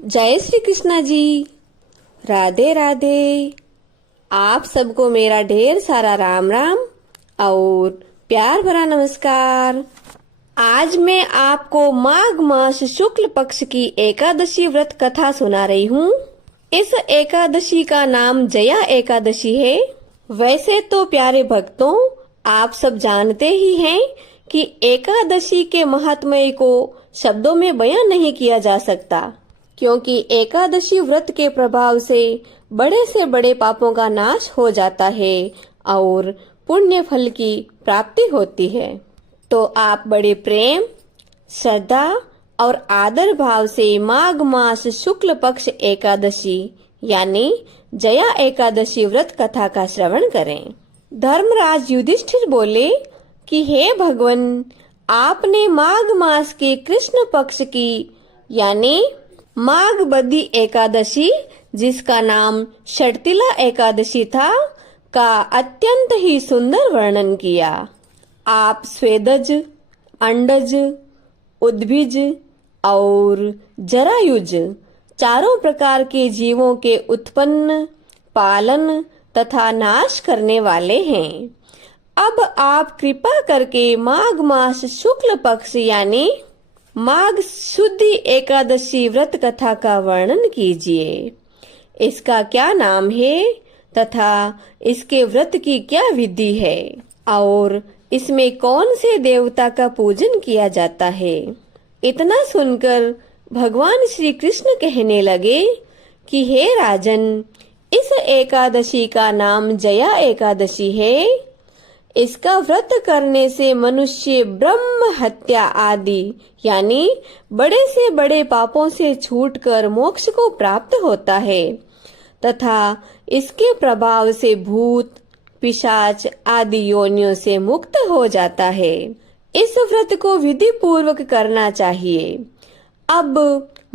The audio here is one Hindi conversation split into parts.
जय श्री कृष्णा जी। राधे राधे। आप सबको मेरा ढेर सारा राम राम और प्यार भरा नमस्कार। आज मैं आपको माघ मास शुक्ल पक्ष की एकादशी व्रत कथा सुना रही हूँ। इस एकादशी का नाम जया एकादशी है। वैसे तो प्यारे भक्तों, आप सब जानते ही हैं कि एकादशी के महात्म्य को शब्दों में बयां नहीं किया जा सकता, क्योंकि एकादशी व्रत के प्रभाव से बड़े पापों का नाश हो जाता है और पुण्य फल की प्राप्ति होती है। तो आप बड़े प्रेम, श्रद्धा और आदर भाव से माघ मास शुक्ल पक्ष एकादशी यानी जया एकादशी व्रत कथा का श्रवण करें। धर्मराज युधिष्ठिर बोले कि हे भगवान, आपने माघ मास के कृष्ण पक्ष की यानी माघ बदी एकादशी, जिसका नाम षटतिला एकादशी था, का अत्यंत ही सुंदर वर्णन किया। आप स्वेदज, अंडज, उद्भिज और जरायुज चारों प्रकार के जीवों के उत्पन्न, पालन तथा नाश करने वाले हैं। अब आप कृपा करके माघ मास शुक्ल पक्ष यानी माघ शुद्धि एकादशी व्रत कथा का वर्णन कीजिए। इसका क्या नाम है तथा इसके व्रत की क्या विधि है और इसमें कौन से देवता का पूजन किया जाता है। इतना सुनकर भगवान श्री कृष्ण कहने लगे कि हे राजन, इस एकादशी का नाम जया एकादशी है। इसका व्रत करने से मनुष्य ब्रह्म हत्या आदि यानी बड़े से बड़े पापों से छूटकर मोक्ष को प्राप्त होता है तथा इसके प्रभाव से भूत, पिशाच आदि योनियों से मुक्त हो जाता है। इस व्रत को विधि पूर्वक करना चाहिए। अब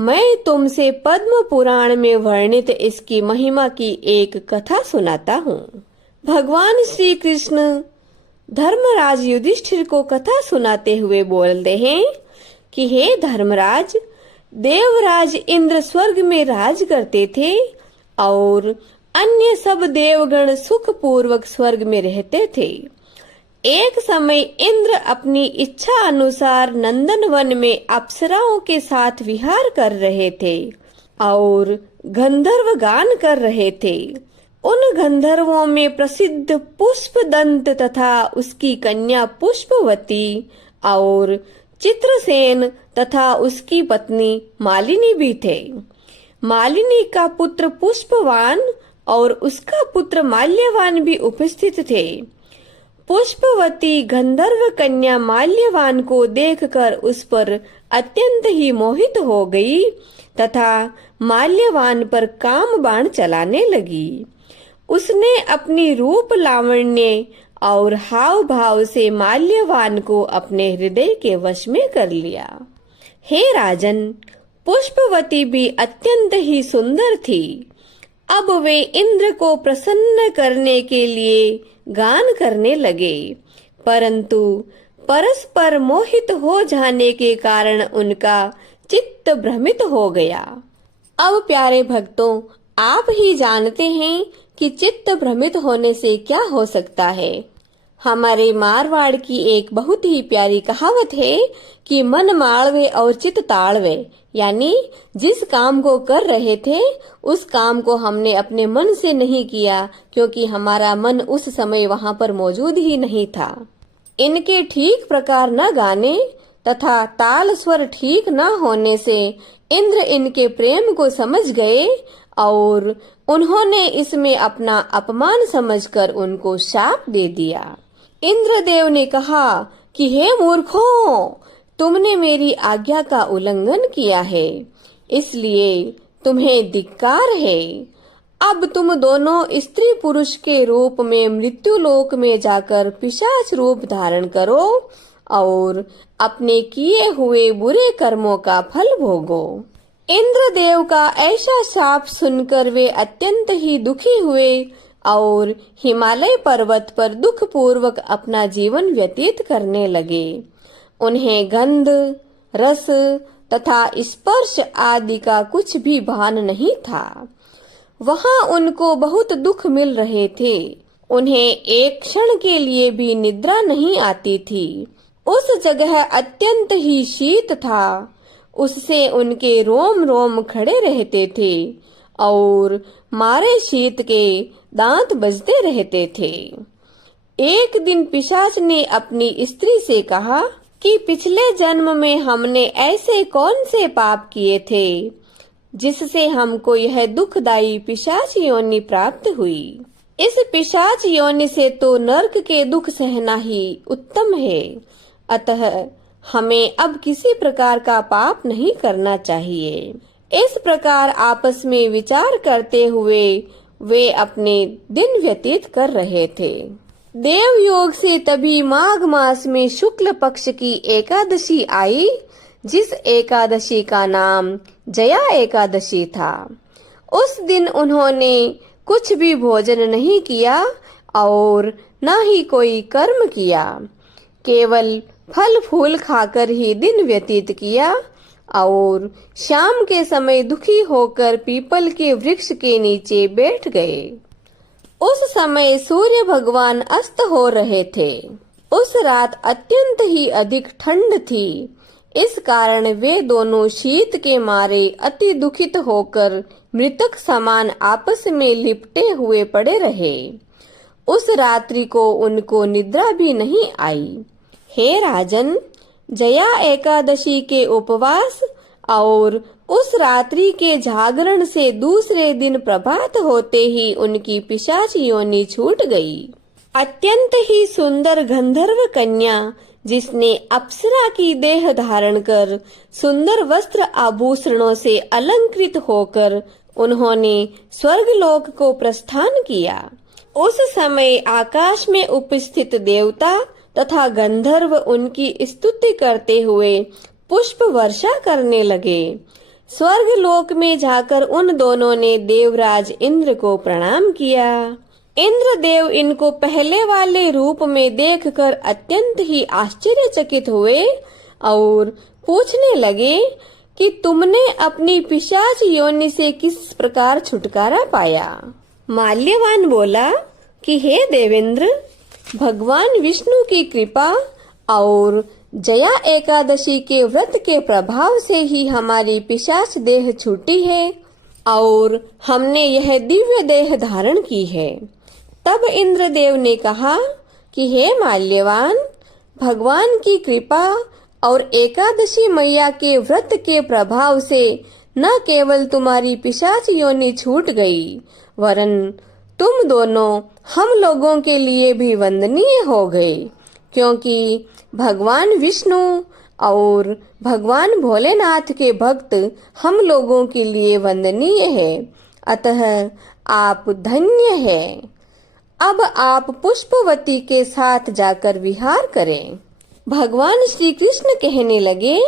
मैं तुमसे पद्म पुराण में वर्णित इसकी महिमा की एक कथा सुनाता हूँ। भगवान श्री कृष्ण धर्मराज युधिष्ठिर को कथा सुनाते हुए बोलते हैं कि हे धर्मराज, देवराज इंद्र स्वर्ग में राज करते थे और अन्य सब देवगण सुख पूर्वक स्वर्ग में रहते थे। एक समय इंद्र अपनी इच्छा अनुसार नंदन वन में अप्सराओं के साथ विहार कर रहे थे और गंधर्व गान कर रहे थे। उन गंधर्वों में प्रसिद्ध पुष्पदंत तथा उसकी कन्या पुष्पवती और चित्रसेन तथा उसकी पत्नी मालिनी भी थे। मालिनी का पुत्र पुष्पवान और उसका पुत्र माल्यवान भी उपस्थित थे। पुष्पवती गंधर्व कन्या माल्यवान को देखकर उस पर अत्यंत ही मोहित हो गई तथा माल्यवान पर काम बाण चलाने लगी। उसने अपनी रूप लावण्य और हाव भाव से माल्यवान को अपने हृदय के वश में कर लिया। हे राजन, पुष्पवती भी अत्यंत ही सुंदर थी। अब वे इंद्र को प्रसन्न करने के लिए गान करने लगे, परंतु परस्पर मोहित हो जाने के कारण उनका चित्त भ्रमित हो गया। अब प्यारे भक्तों, आप ही जानते हैं कि चित्त भ्रमित होने से क्या हो सकता है। हमारे मारवाड़ की एक बहुत ही प्यारी कहावत है कि मन माळवे और चित्त ताळवे, यानी जिस काम को कर रहे थे उस काम को हमने अपने मन से नहीं किया, क्योंकि हमारा मन उस समय वहां पर मौजूद ही नहीं था। इनके ठीक प्रकार न गाने तथा ताल स्वर ठीक न होने से इंद्र इनके प्रेम को समझ गए और उन्होंने इसमें अपना अपमान समझकर उनको शाप दे दिया। इंद्रदेव ने कहा कि हे मूर्खों, तुमने मेरी आज्ञा का उल्लंघन किया है, इसलिए तुम्हें धिक्कार है। अब तुम दोनों स्त्री पुरुष के रूप में मृत्युलोक में जाकर पिशाच रूप धारण करो और अपने किए हुए बुरे कर्मों का फल भोगो। इंद्रदेव का ऐसा शाप सुनकर वे अत्यंत ही दुखी हुए और हिमालय पर्वत पर दुख पूर्वक अपना जीवन व्यतीत करने लगे। उन्हें गंध, रस तथा स्पर्श आदि का कुछ भी भान नहीं था। वहां उनको बहुत दुख मिल रहे थे। उन्हें एक क्षण के लिए भी निद्रा नहीं आती थी। उस जगह अत्यंत ही शीत था। उससे उनके रोम रोम खड़े रहते थे और मारे शीत के दांत बजते रहते थे। एक दिन पिशाच ने अपनी स्त्री से कहा कि पिछले जन्म में हमने ऐसे कौन से पाप किए थे जिससे हमको यह दुखदायी पिशाच योनि प्राप्त हुई। इस पिशाच योनि से तो नरक के दुख सहना ही उत्तम है। अतः हमें अब किसी प्रकार का पाप नहीं करना चाहिए। इस प्रकार आपस में विचार करते हुए वे अपने दिन व्यतीत कर रहे थे। देवयोग से तभी माघ मास में शुक्ल पक्ष की एकादशी आई, जिस एकादशी का नाम जया एकादशी था। उस दिन उन्होंने कुछ भी भोजन नहीं किया और न ही कोई कर्म किया, केवल फल फूल खाकर ही दिन व्यतीत किया और शाम के समय दुखी होकर पीपल के वृक्ष के नीचे बैठ गए। उस समय सूर्य भगवान अस्त हो रहे थे। उस रात अत्यंत ही अधिक ठंड थी। इस कारण वे दोनों शीत के मारे अति दुखित होकर मृतक समान आपस में लिपटे हुए पड़े रहे। उस रात्रि को उनको निद्रा भी नहीं आई। हे राजन, जया एकादशी के उपवास और उस रात्रि के जागरण से दूसरे दिन प्रभात होते ही उनकी पिशाच योनि छूट गई। अत्यंत ही सुंदर गंधर्व कन्या, जिसने अप्सरा की देह धारण कर सुंदर वस्त्र आभूषणों से अलंकृत होकर उन्होंने स्वर्गलोक को प्रस्थान किया। उस समय आकाश में उपस्थित देवता तथा गंधर्व उनकी स्तुति करते हुए पुष्प वर्षा करने लगे। स्वर्गलोक में जाकर उन दोनों ने देवराज इंद्र को प्रणाम किया। इंद्रदेव इनको पहले वाले रूप में देखकर अत्यंत ही आश्चर्यचकित हुए और पूछने लगे कि तुमने अपनी पिशाच योनि से किस प्रकार छुटकारा पाया। माल्यवान बोला कि हे देवेंद्र, भगवान विष्णु की कृपा और जया एकादशी के व्रत के प्रभाव से ही हमारी पिशाच देह छूटी है और हमने यह दिव्य देह धारण की है। तब इंद्रदेव ने कहा कि हे माल्यवान, भगवान की कृपा और एकादशी मैया के व्रत के प्रभाव से न केवल तुम्हारी पिशाच योनि छूट गई, वरन तुम दोनों हम लोगों के लिए भी वंदनीय हो गए, क्योंकि भगवान विष्णु और भगवान भोलेनाथ के भक्त हम लोगों के लिए वंदनीय है। अतः आप धन्य हैं। अब आप पुष्पवती के साथ जाकर विहार करें। भगवान श्री कृष्ण कहने लगे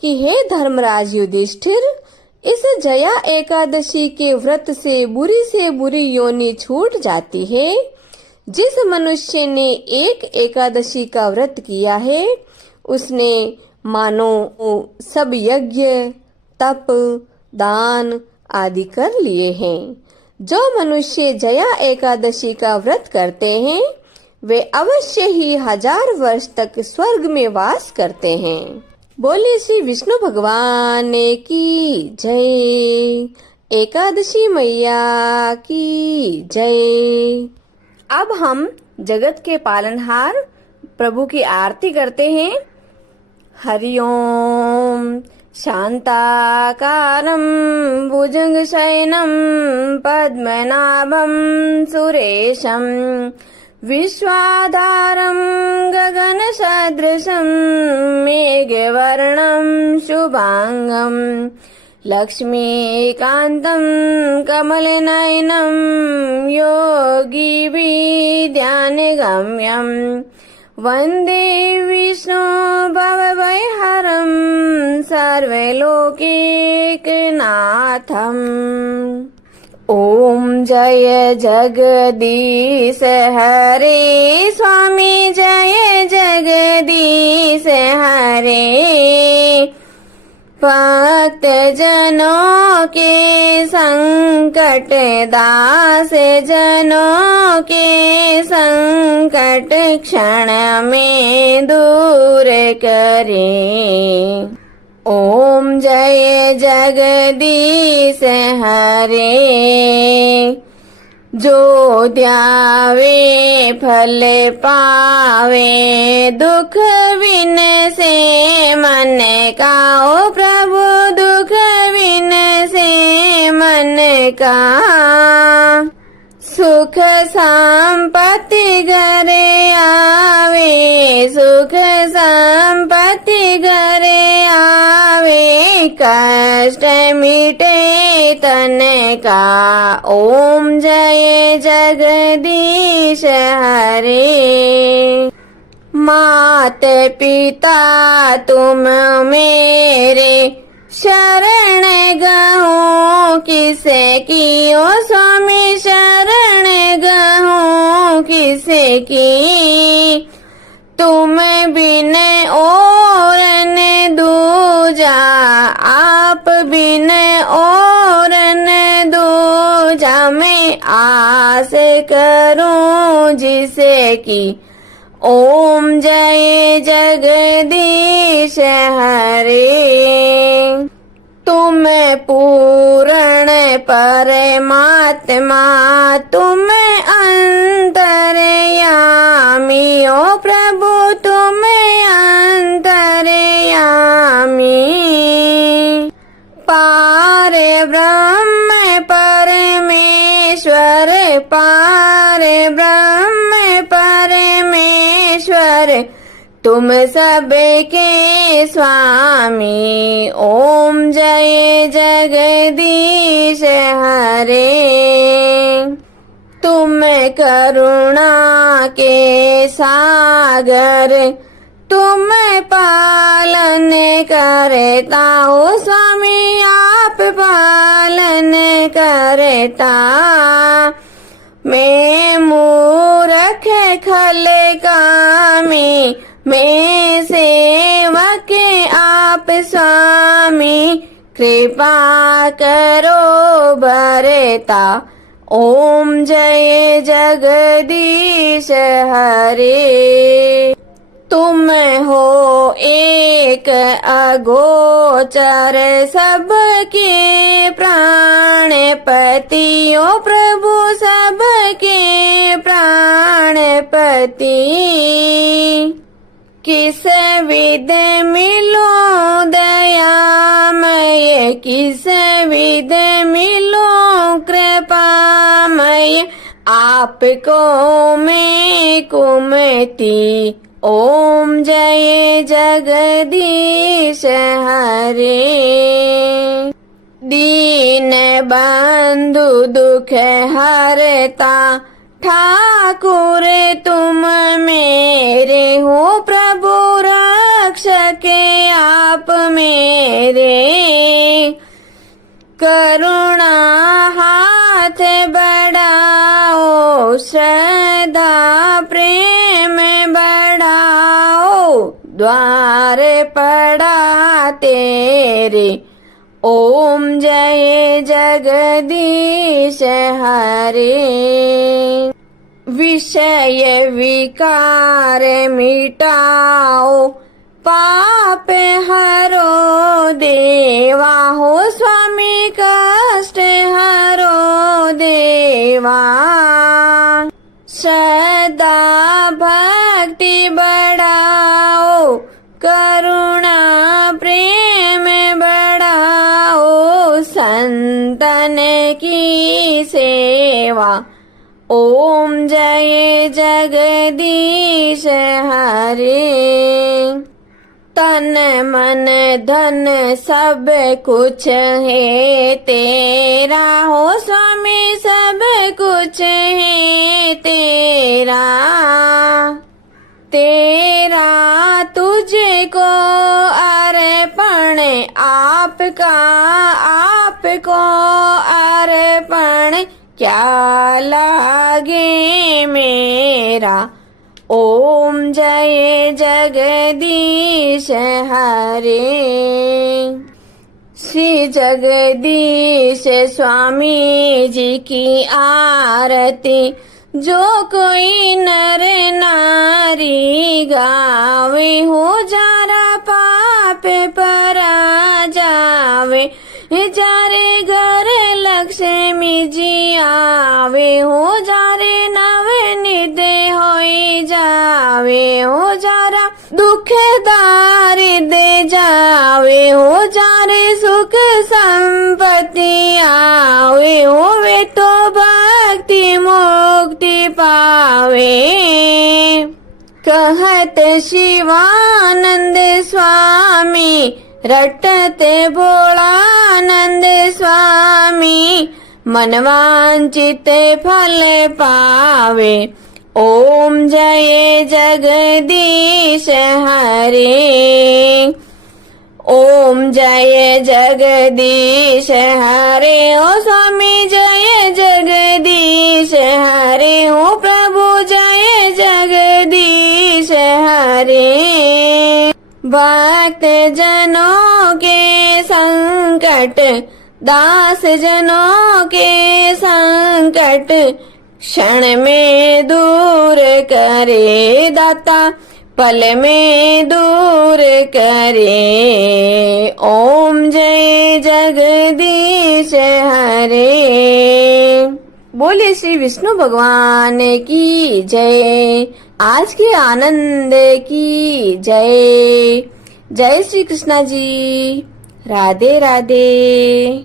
कि हे धर्मराज युधिष्ठिर, इस जया एकादशी के व्रत से बुरी योनि छूट जाती है। जिस मनुष्य ने एक एकादशी का व्रत किया है, उसने मानो सब यज्ञ, तप, दान आदि कर लिए हैं। जो मनुष्य जया एकादशी का व्रत करते हैं, वे अवश्य ही 1000 वर्ष तक स्वर्ग में वास करते हैं। बोले श्री विष्णु भगवान की जय। एकादशी मैया की जय। अब हम जगत के पालनहार प्रभु की आरती करते हैं। हरिओम। शांताकारं भुजगशयनं पद्मनाभं सुरेशं विश्वाधारं गगनसदृशं मेघवर्णं शुभांगं लक्ष्मीकान्तं कमलनयनं योगिभिर्ध्यानगम्यं वन्दे विष्णु भवभयहरं सर्वलोकैकनाथम्। ओम जय जगदीश हरे स्वामी, जय जगदीश हरे। भक्त जनों के संकट, दास जनों के संकट क्षण में दूर करे। ओम जय जगदीश हरे। जो ध्यावे फल पावे, दुख बिन से मन का। ओ प्रभु दुख बिन से मन का। सुख संपत्ति घरे आवे, सुख संपत्ति घरे आवे। कष्ट मिटे तन का। ओम जय जगदीश हरे। मात पिता तुम मेरे, शरण गहूँ किसे की। ओ स्वामी शरण गहूँ किसे की। तुम बिन और न दूजा, आप बिन और न दूजा। मैं आस करूं जिसे की। ओम जय जगदीश हरे। तुम पूर्ण परमात्मा, तुम अंतर्यामी। ओ प्रभु तुम अंतर्यामी। पार ब्रह्म परमेश्वर, पार ब्रह्म परमेश्वर। तुम सबके स्वामी। ओम जय जगदीश हरे। तुम करुणा के सागर, तुम पालन करता। हो स्वामी आप पालन करता। मैं मूर्ख खल कामी, मैं सेवक आप स्वामी। कृपा करो भरता। ओम जय जगदीश हरे। तुम हो एक अगोचर, सबके प्राणपति। ओ प्रभु सबके प्राणपति। किस विध मिलो दयामय, किस विध मिलो कृपामय। आपको मैं कुमति। ओम जय जगदीश हरे। दीन बंधु दुख हरता, ठाकुर तुम मेरे हो। प्रभु रक्षक आप मेरे। करुणा हाथ बढ़ाओ, श्रद्धा प्रेम बढ़ाओ। द्वार पड़ा तेरे। ओम जय जगदीश हरे। विषय विकार मिटाओ, पाप हरो देवा। हो स्वामी कष्ट हरो देवा। श्रद्धा भक्ति बढ़ाओ, करुणा प्रेम बढ़ाओ। संतन की सेवा। ओम जय जगदीश हरे। तन मन धन सब कुछ है तेरा। हो स्वामी सब कुछ है तेरा। तेरा तुझको अर्पण, आपका आपको अर्पण। क्या लागे मेरा। ओम जय जगदीश हरे। श्री जगदीश स्वामी जी की आरती जो कोई नर नारी गावे हो जारा पाप परा जावे जारे घर लक्ष्मी जी आवे हो जारे नवनीत होई जावे हो जारा दुख दारी दे जावे हो जारे सुख संपत्ति आवे हो वे तो भक्ति मुक्ति पावे कहत शिवानंद स्वामी रटते भोलानंद स्वामी मनवांचित फल पावे ओम जय जगदीश हरे ओम जय जगदीश हरे ओ स्वामी जय जगदीश हरे ओ प्रभु जय जगदीश हरे भक्त जनों के संकट दास जनों के संकट क्षण में दूर करे दाता पल में दूर करे ओम जय जगदीश हरे बोले श्री विष्णु भगवान की जय आज के आनंद की जय जय श्री कृष्णा जी राधे राधे।